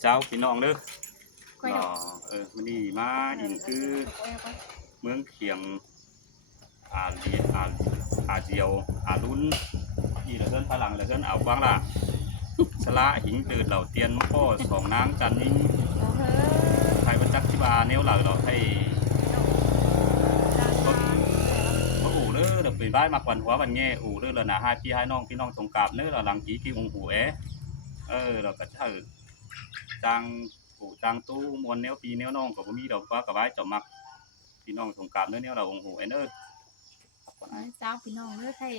เจ้าพี่น้องเด้อก้อยดอก มื้อนี้มาอินคือเมืองเขียงอาเลียอาเจียวอาลุนอีเหลือเกินพลังเหลือเกินเอากว้างล่ะสละหิงตื่นเหล่าเตียนพ่อสองนางจันยิงไทยประจักษ์ที่บาแนวเหล่าเราให้บ่อู่เด้อเดี๋ยวไปบ้านมาควันหัววันแง่อู่เด้อแล้วน่ะให้พี่ให้น้องพี่น้องสงกรานต์เด้อแล้วหลังกี่กี่วงหูเราก็จะจ้างปู่จ้างตู้มวลแนวปีแนวน้องก็บ่มีดอกว่าก็ไว้เจ้ามักพี่น้องสงกรานต์เด้อแนวเราวงหูเด้อ เจ้าพี่น้องเด้อไทย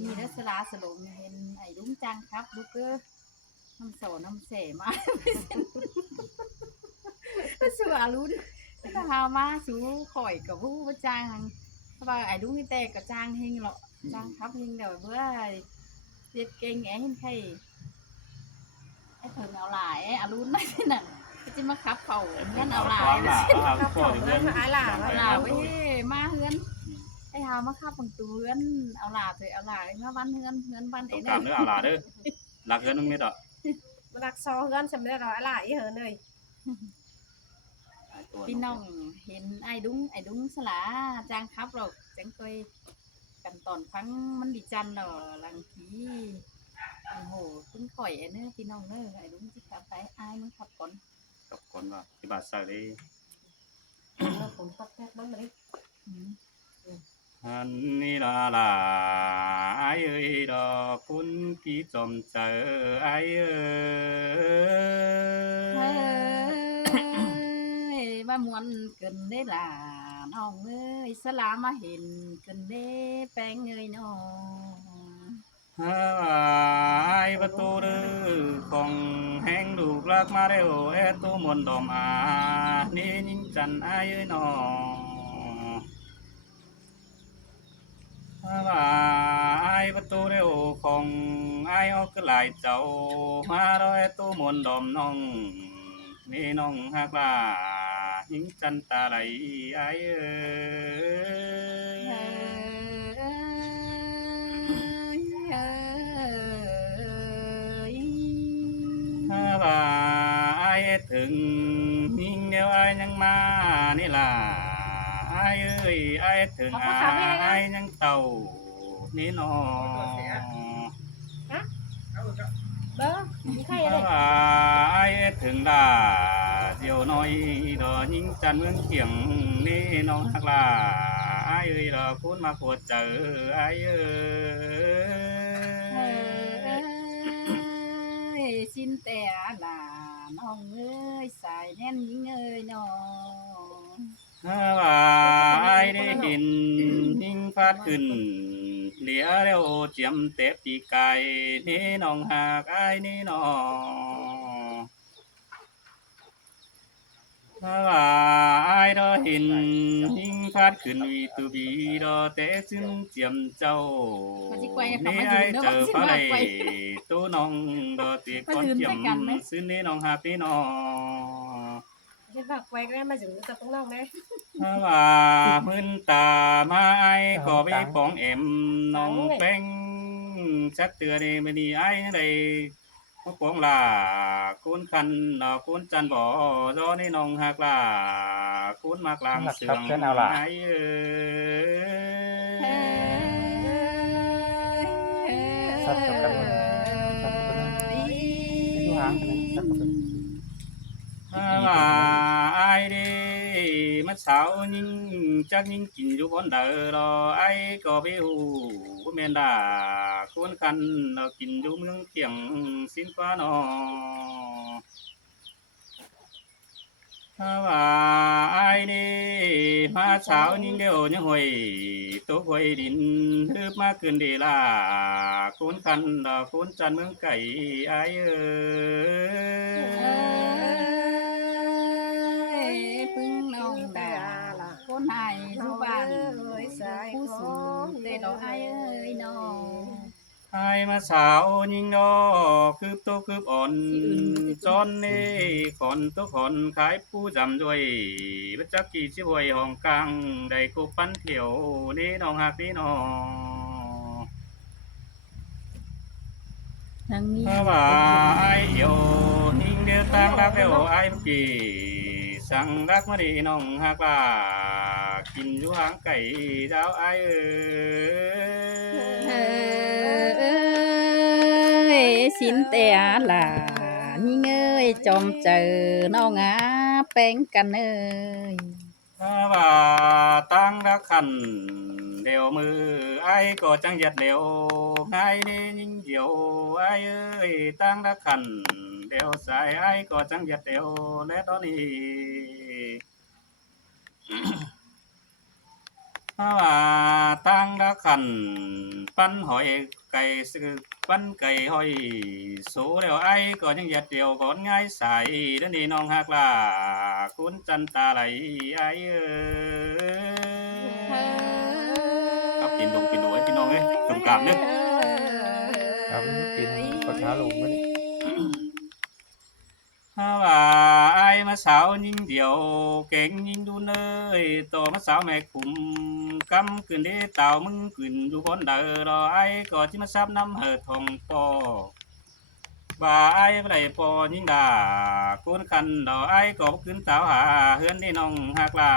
มีเด้อสลาสลมเห็นไอ้ลุงจังครับลูกเด้อน้ำโสน้ำเสมาสู่อารุณถ้าหามาสู่ข่อยกับผู้ประจางเพราะว่าไอ้ลุงนี่แต่ก็จ้างเฮงหรอกจ้างครับเฮงเดี๋ยวเพื่อเฮ็ดเก่งแหเห็นไผไอ้เพิ่นเอาหลายอารุณนั่นน่ะจะมาขับเขาเงินเอาหลายเอาพ่อเฮือนหลายเว้ยมาเฮือนไอ้เฮามาขับบังตูเฮือนเอาหลาเถอะเอาหลามาบ้านเฮือนบ้าน ส ไอ้ งก นี่ รานต์เด้อเอาล่ะเด้อรักเฮือนนึงเม็ดอ่ะ มาดักซอเฮือนสำเร็จแล้วอะไรอีเหินเลย พี่น้องเห็นไอ้ดุ้งสลาจางครับเราจังเคยกันตอนพังมันดีจันเนาะหลังทีโอ้โหคุณข่อยเนอะพี่น้องเนอะไอ้ดุ้งที่ขับไปอ้ายมึงขับก่อน กับคนว่าที่บาดใส่เลย ผมตักแทกบ้างเลย อันนี้ล่ะไอ้เอ้ยดอกคุณพี่จอมเจอไอ้เอ้ เฮ้ ย ยว่ามวนเกินได้ล่ะน้องเอ้ยสลามาเห็นเกินได้แป้งเอ้ยน้อง ไอ้ประตูเด้อของแห้งลูกรักมาเร็วแอตู้มนต์ดอมนี่ยิ่งจันไอ้เอ้ยน้องไอ้ประตูเร็วของไอ้ออกก็หลายเจ้ามารอแอตู้มนต์ดอมน้องนี่น้องฮักลายิ่งจันตาไหลไอ้เอ้ย ถ้าว่าไอ้ถึงยิ่งเดียวไอ้ยังมานี่ล่ะไอ้เอ้ยไอ้ถึงไอ้ยังเต่านี่นอ เบ้อมีใครอะไร ถ้าว่าไอ้ถึงล่ะเดี๋ยวน้อยดอยิ่งจันเมืองเขียงนี่น้องฮักล่ะไอ้เอ้ยดอคุณมาขวดเจอไอ้เอ้ย สิ้นแต่ลาน้องเอ้ยสายแน่นยิงเอ้ยน้อง ถ้าว่าไอ้ได้เห็นยิ่งฟาดขึ้นเหลียแล้วเจียมเตะปีกไก่นี่น้องหากไอ้นี่น้องถ้าว่าไอ้ได้เห็นยิ่งฟาดขึ้นวีตูบีดอเตะจึงเจียมเจ้านี่ไอ้เจอปลาไหลตู้น้องดอตีก้อนเจียมซึ่งนี่น้องหากนี่น้อง เห็นปากไว้ก็ได้มาถึงจะต้องนอกไหม ถ้าว่าพื้นตาไม้ก็ไปปองเอ็มน้องแป้งชักเตือนี่ไม่ดีไอ้ได้พวกปองลาคุณคันคุณจันบ่จอนี่น้องหักลาคุณมากลางเสืองไอ้สัตว์กับสัตว์กับอยู่ห่างกันสัตว์กับ ถ้าว่าไอ้เด้มาสาวยิ่งจักยิ่งกินอยู่บนเด้อรอไอ้ก็ไปหูแม่นด่าคุณคันเรากินอยู่เมืองเขียงสิ้นฟ้านอถ้าว่าไอ้เด้มาสาวยิ่งเดียวยังหวยตัวหวยดินฮึบมาขึ้นดีล่ะคุณคันเราคุณจันเมืองไก่ไอ้พึ่งน้องดาคนให้ทุกบ้านผู้สูงแต่ดอกไอ้เอ้ยน้อง ไอ้มาสาวยิงดอกคืบโตคืบอ่อนจอนนี่ขอนตัวขอนขายผู้จำด้วยบัจักกี่ชิวยห้องกลางได้กูปั้นเที่ยวนี่น้องหักนี่น้อง ทางนี้ ถ้าว่าไอ้โยหิงเดียว างรักแล้วไอ้กี่สั่งรักมาดีน้องฮักลากินอยู่หางไก่ดาวไอ้เอ้ยสินแต่หลานี่เงยจอมเจอน้องอาแป้งกันเอ้ย ถ้าว่าตั้งรักขันเดียวมือไอ้ก็จังยัดเดียวง่ายดียิ่งเดียวไอ้เอ้ยตั้งรักขันเดียวสายไอ้ก็จังยัดเดียวและตอนนี้ ถ้าว่าตั้งรักขันปั้นหอยไก่ซื้อปั้นไก่หอยสูเดียวไอ้ก็ยังยัดเดียวก่อนง่ายใสเด้อนี่น้องฮักล่ะคุณจันตาไหลไอ้เอ้ยครับกินดูไอ้พี่น้องเอ้ยตรงกลางเนี่ย ครับกินก็ช้าลงไม่ได้ ถ้าว่าไอ้มาสาวยิงเดียวเก่งยิงดูเนยโตมาสาวแม่คุมกำขึ้นได้เต่ามึงขึ้นอยู่คนเดอรอไอ้ก็จิมาซับน้ำเหิดทองปอบ่าไอ้บ่ได้ปอยิงดาคูนคันดอไอ้ก็บ่ขึ้นสาวหาเฮือนนี่น้องฮักลา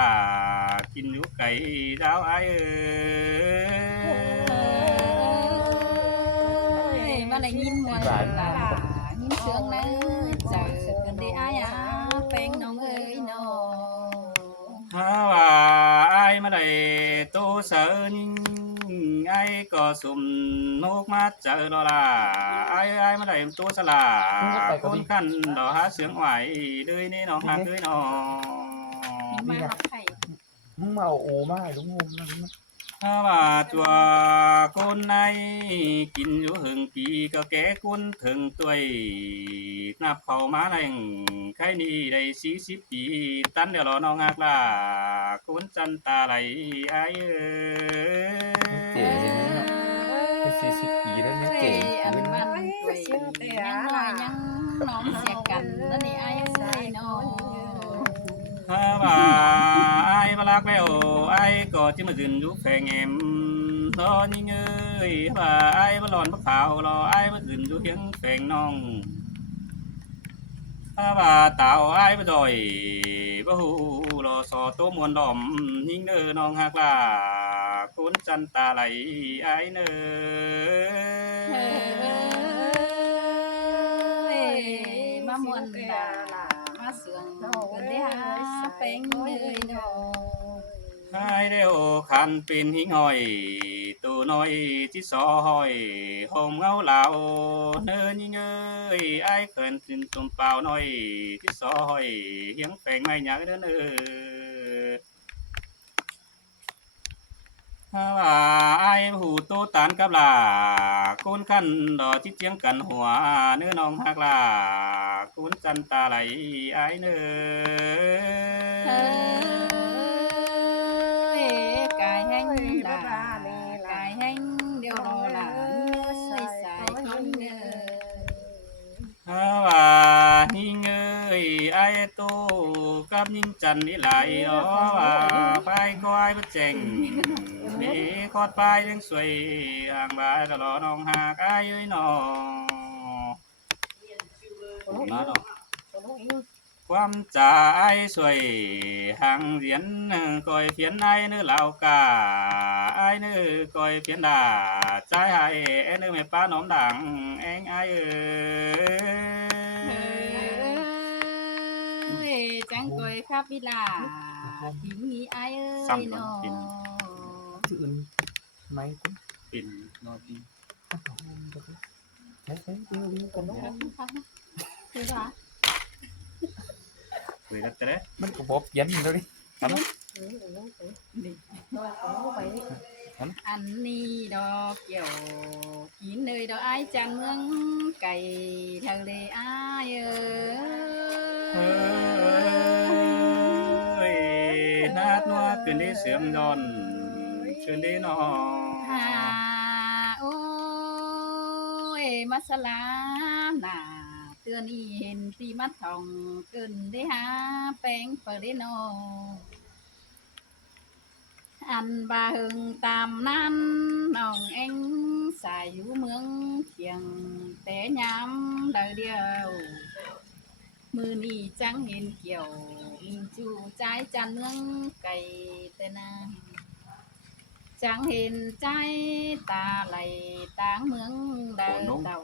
กินอยู่ไก่ดาวไอ้มาlại nhìn mùa là nhìn sương nè chờ gần đây ai à phèn nong ơi nọ ถ้าว่าไอ้มาได้ตู้เสือยิงไอ้ก็สุ่มนกมาเจอรอล่ะไอ้มาได้ตู้สลาคนขันดอกหาเสียงไหวด้วยนี่น้องหักด้วยน้อง mà học thầy มึงมาเอาโอมาให้ลุงงมนั่น ถ้าว่าจัวคนในกินอยู่หึงปีก็แก่กุนถึงตัวยนับเข้ามาแรงใครนี่ได้40 ปีตันเดี๋ยวรอน้องหักล่ะคุณจันตาไหลไอ้เอ้ เก๋อย่างนี้เนาะเป็น40 ปีแล้วยังเก๋ anh ขึ้น man tuổi nhăn nói nhăn nón xẹt cành đó này ai sai nọ ถ้าว่าไอ้มาลักแล้วไอ้ก็จะมายืนอยู่แฝงแอมรอนี่เงยว่าไอ้มาหลอนพระขาวรอไอ้มายืนอยู่เฮียงแฝงน้องถ้าว่าเต่าไอ้มาดอยบ่ฮู้รอสอตัวมวนดอมยิ่งเด้อน้องฮักล่ะคุณจันตาไหลไอ้เน้อ mà muôn là mà sương gần đây à phèn nơi nọ ให้เร็วคันเป็นหิงหอยตัวน้อยที่ซอยหอมเงาเหล่าเนินยิงเอ้ยไอ้เขินจินตุ่มเปล่าน้อยที่ซอยเฮียงแฝงไม่อยากเด้อเน้อถ้าว่าไอ้หูโตตานกับลาคุณขันดอที่เจียงกันหัวเนื้อน้องฮักลาคุณจันตาไหลไอ้เน้อ cài hang là cài hang đều rồi là xây xài không nhớ ถ้าว่าหิงเอ้ยไอ้ตู้กับยิงจันนี่ไหลอ๋อว่าไปก้อยบ่เจ๋งมีคอดปลายยังสวยห่างบายตลอดน้องหากอ้ายเอ้ยน้องมาเนาะความจ่าไอ้สวยห่างเหรียญก้อยเพียนไอ้เนื้อเหล่ากาไอ้เนื้อก้อยเพียนดาใจไอ้เนื้อแม่ป้าน้อมดังเอ็งไอ้เอ้ย chẳng cười khắp đi là tiếng nghĩ ai ơi Xong rồi, nó tìm. ชื่ออื่นไหมคุณ ปิ่นนอนปิ่น เฮ้ยเดี๋ยวนี้กันนะ không không chưa hả คุยแล้วแต่เด้ มันก็บอกยันแล้วดิ anh đi đò kiểu kín nơi đó ai chẳng mương cày thằng để ai เฮ้ ơi ยนาดนัวคืนนี้เสียงดอนคืนนี้นอน hà ôi masala nà tươn y hình ti mắt thòng cơn đế ha phèn phở đế nô ăn ba hương tam nan nòng anh xài vũ mương kiềng té nhám đời điều มือนี่จังเห็นเกี่ยวมิงจูใจจันเมืองไก่แต่นางจังเห็นใจตาไหลต่างเมืองเดินเต่า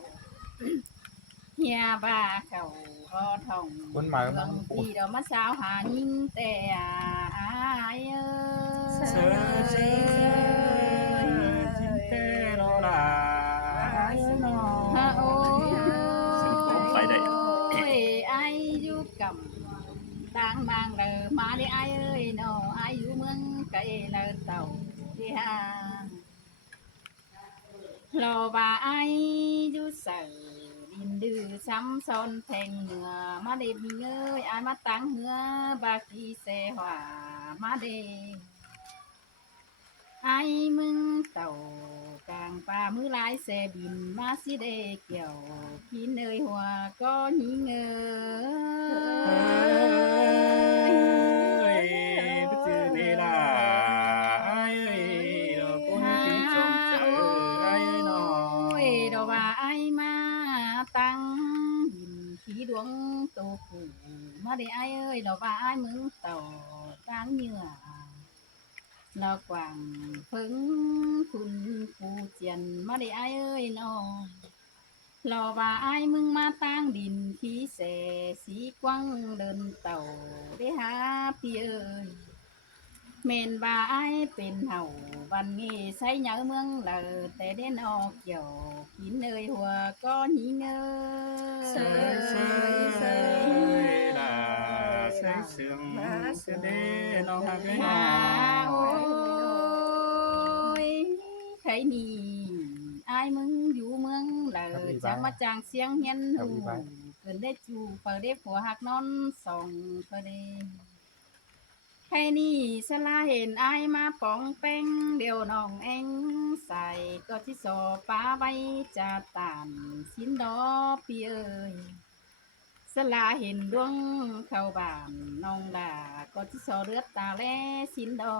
เฮียบ้าเขาพอท่อง คนหมาย เรื่ มั อน ง ปู ที่เรามาสาวหายิ่งแต่อายเอ้ เสือเสือจิงเตโรลาเนาะ ฮะโอ้ย ซึ่งผมไปได้ โอ้ยไอ้อยู่กับต่างบางเดิมาได้ไอ้เอ้ยเนาะไอ้อยู่เมืองไกลเลยเต่าที่หารอว่าไอ้อยู่ใส่ดินดื้อซ้ำซ้อนแทงเหนือมาเด็ดเงยไอ้มาตั้งเหือบากีเสหวามาเดไอ้มึงเต่ากลางป่ามือลายเสบินมาสิเดเกี่ยวกินเนยหัวก็ยิงเง เฮ้ ย ยไปจือเดลาไอ้เอ้ยเราคนที่จงเจอไอ้เนาะ โอ้ยดอกว่าไอ้มาตั้งหินผีดวงโตกูมาได้ไอ้เอ้ยดอกว่าไอ้มึงเต่าตั้งเหยื่อดอกกวางเพิ่งคุณปูเจียนมาได้ไอ้เอ้ยน้องรอว่าไอ้มึงมาตั้งดินขี้เสสีกว้างเดินเต่าได้หาพี่เอ้ยเมนว่าไอ้เป็นเห่าวันนี้ใช้เหยาเมืองเลอแต่เด่นออกเกี่ยวกินเอ้ยหัวก็หิงเอ้ เสยเสยลาเสยเสืองเสยเดน้องฮักเอ้ย หา เนา โอ้ ะ ยใครนี่อายมึงอยู่เมืองเลยจังมาจางเสียงเฮียนหูเกินได้จูเปิดได้ผัวหักนอนส่องเปิดได้ใครนี่สลาเห็นอายมาปองแป้งเดี๋ยวน้องเอ็งใส่ก็ที่สอป้าไว้จะตานสินดอพี่เอ้ยสลาเห็นดวงเข้าบ้านน้องดาก็ที่สอเลือดตาแลสินดอ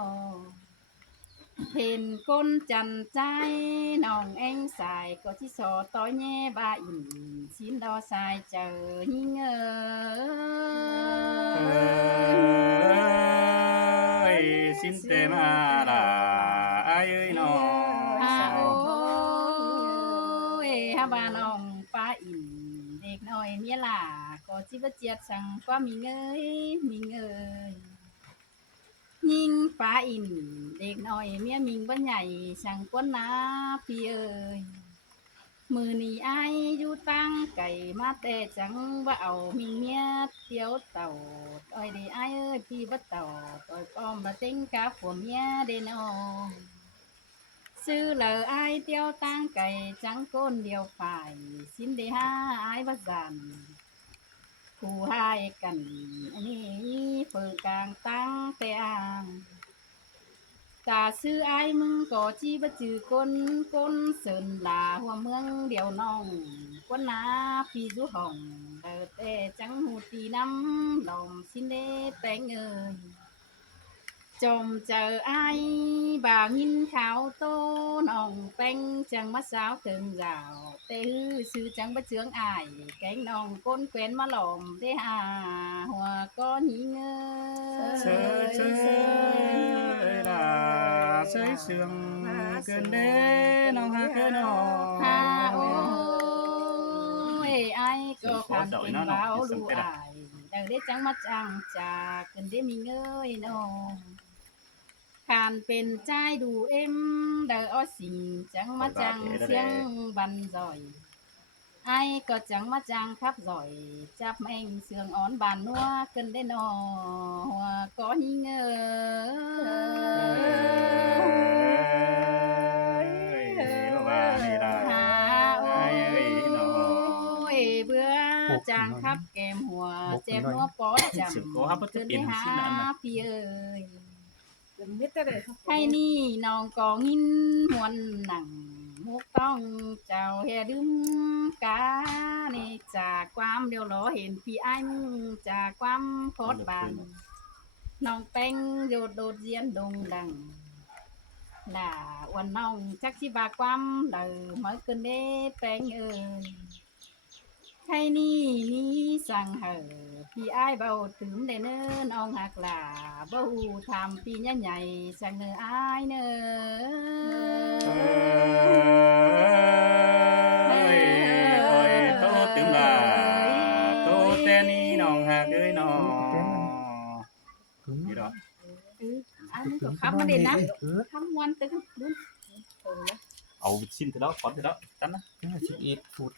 เห็นก้นจันใจน้องเอ็งสายก็ที่สอต้อยแย่บาอินสินดอสายเจอหิงเอ เอ้ อย สินเตมาลาไอ้เอ้ยเนาะ อาโอ้ยฮาบาน้องป้าอินเด็กน้อยเมียหล่าก็จิบเจียดสั่งก็มีเงยมีเงย ยิงฟ้าอินเด็กน้อยเมียมิงบ้านใหญ่ช่างกวนนาพี่เอ้ยมือนี้อายอยู่ตั้งไก่มาแต่จังว่าเอามิงเมียเตียวเต่าต้อยได้อายเอ้ยพี่บ่เต่าต้อยป้อมบ่เต็งกับผัวเมียเด้น้องซื้อเหลออายเตียวตั้งไก่จังก้นเดียวฝ่ายสินได้หาอายบ่สั่น ผู้ให้กันอันนี้เปิดกลางตั้งแต่อ่างตาซื้อไอ้ายมึงก็จีบจือก้นเสินลาหัวเมืองเดียวน้องกวนนาพี่จุห้องเดิแต่จังหูตีน้ำลมสินเดแปงเอ่ยจมเจอไอ้ายบ่างินขาวโตน้องแป้งจังมาสาวถึงราวแต่ฮือซื้อจังบะเจืองอายแกงน้องก้นแควนมาหลอมได้หาหัวก็หิงเง เสยเสยลาเสยเสืองเกินเด้น้องฮักเอ้ยเนาะ หาโอ้ยไอ้ายก็คำเป็นเบาดูอายดังได้จังมาจังจากกันได้มีเงยน้อง ขานเป็นใจดูเอ็มเดออ้อสิงจังมาจังเสียงบันจ่อยไอ้ก็จังมาจังครับจ่อยจับแมงเสืองอ่อนบานนัวเกินได้นอหัวก็ยิงเอ เอ้ยว่านี่ล่ะ หาโอ้ ไอ้เอ้ยเนาะ ยเบื่อจางครับแกมหัวเจ็บหัวปอดจำ สึกก็ฮับบ่จะ เกิน เป็ ได้ น หา สินั่นน่ะ พี่เอ้ย เป็นมิตรเลย ให้นี่น้องก็งินมวนหนังมุกต้องเจ้าเฮดึมกานี่จากความเดียวหลอเห็นพี่อ้ายมึงจากความโพดบานน้องแป้งโยดโดดเยียนดงดังล่าอ้วันน้องจักสิบาความเดิเมื่อคืนได้แป้งเอ่ยให้นี่มีสั่งเหอ พี่อ้ายเบาถึงได้เนินเอาหักหลาเบาทำปีใหญ่ๆสังเนออ้ายเนอ เอ้ยโอ้ยโตตึมล่ะโตแต่นี้น้องหักเอ้ยน้องนี่ดอก อันนี้ก็คำมาเด่นนะคำวันตึงดุน เอาชิ้นเถอะแล้วขอนเถอะแล้วจันนะ 11 foot